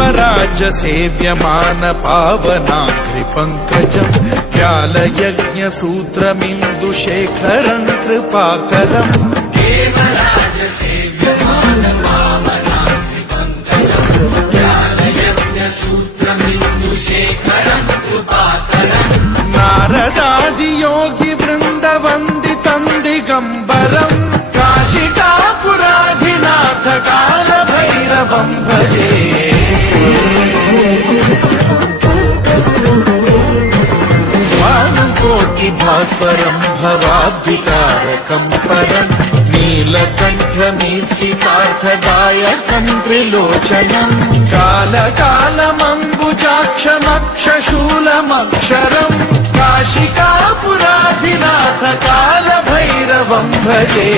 स्वराज्य सेव्यमान पावनाग्रिपङ्कजम् व्यालयज्ञसूत्रमिन्दुशेखरम् कृपाकरम् नारदादियोगी वृन्दवन्दितं दिगम्बरम् काशिकापुराधिनाथ कालभैरवं भजे भानुकोटिभास्वरं भवाब्धितारकं परम् नीलकण्ठमीप्सितार्थदायकं त्रिलोचनम् कालकालमम्बुजाक्षमक्षशूलमक्षरम् काशिकापुराधिनाथ कालभैरवं भजे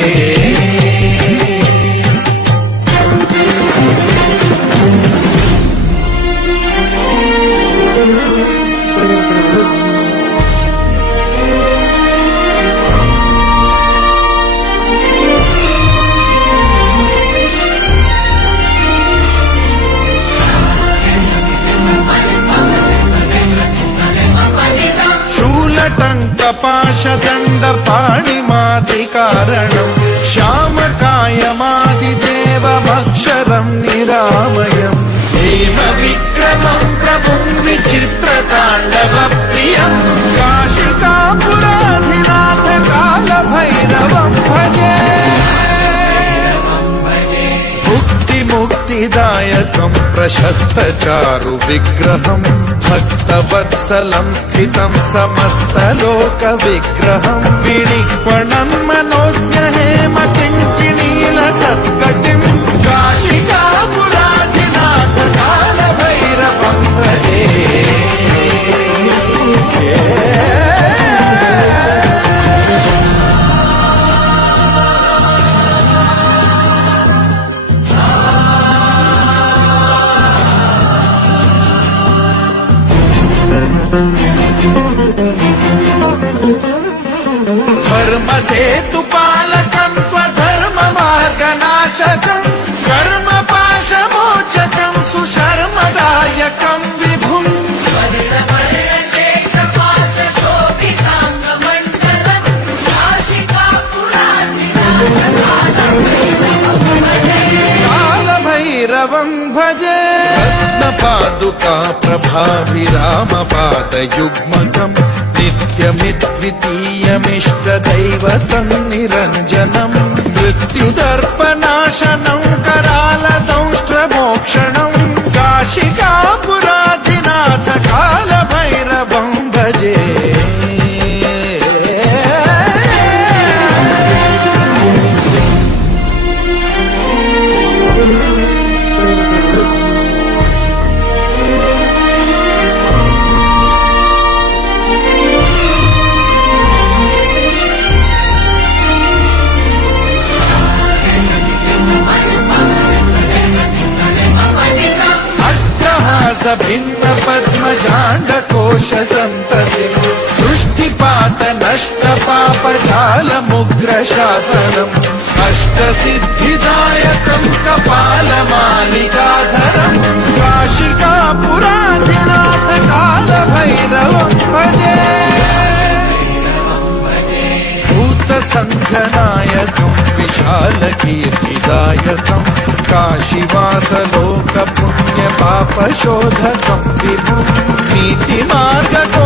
टङ्कपाशदण्डपाणिमादिकारणम् श्यामकायमादिदेवमक्षरं निरामयम् हेमविक्रमं प्रभुं विचित्रताण्डवप्रियम् काशिकापुराधिनाथ कालभैरवं भजे मुक्तिदायकं प्रशस्तचारु विग्रहं भक्तवत्सलं स्थितं समस्तलोकविग्रहं विनिक्वणं मनोज्ञहेमकिङ्किणीलसत्कटिं काशिकापुराधिनाथ कालभैरवं भजे धर्मसेतुपालकं त्वधर्ममार्गनाशकं कर्मपाशमोचकं सुशर्मदायकं विभुम् कालभैरवं भजे रत्नपादुका प्रभाभिरामपादयुग्मकम् नित्यमिद्वितीयमिष्टदैवतं निरञ्जनम् मृत्युदर्पनाशनं करालदंष्ट्रमोक्षणं काशिकापुराधिनाथ कालभैरवं भजे भिन्न पद्मजाण्डकोश सम्प्रति दृष्टिपात नष्ट पापजालमुग्रशासनम् अष्टसिद्धिदायकं कपालमालिकाधरम् काशिकापुराधिनाथ कालभैरवं भजे भूतसङ्घनायकं विशालकीर्तिदायकं काशीवासलोकपुण्यपापशोधकं विभुं नीतिमार्गको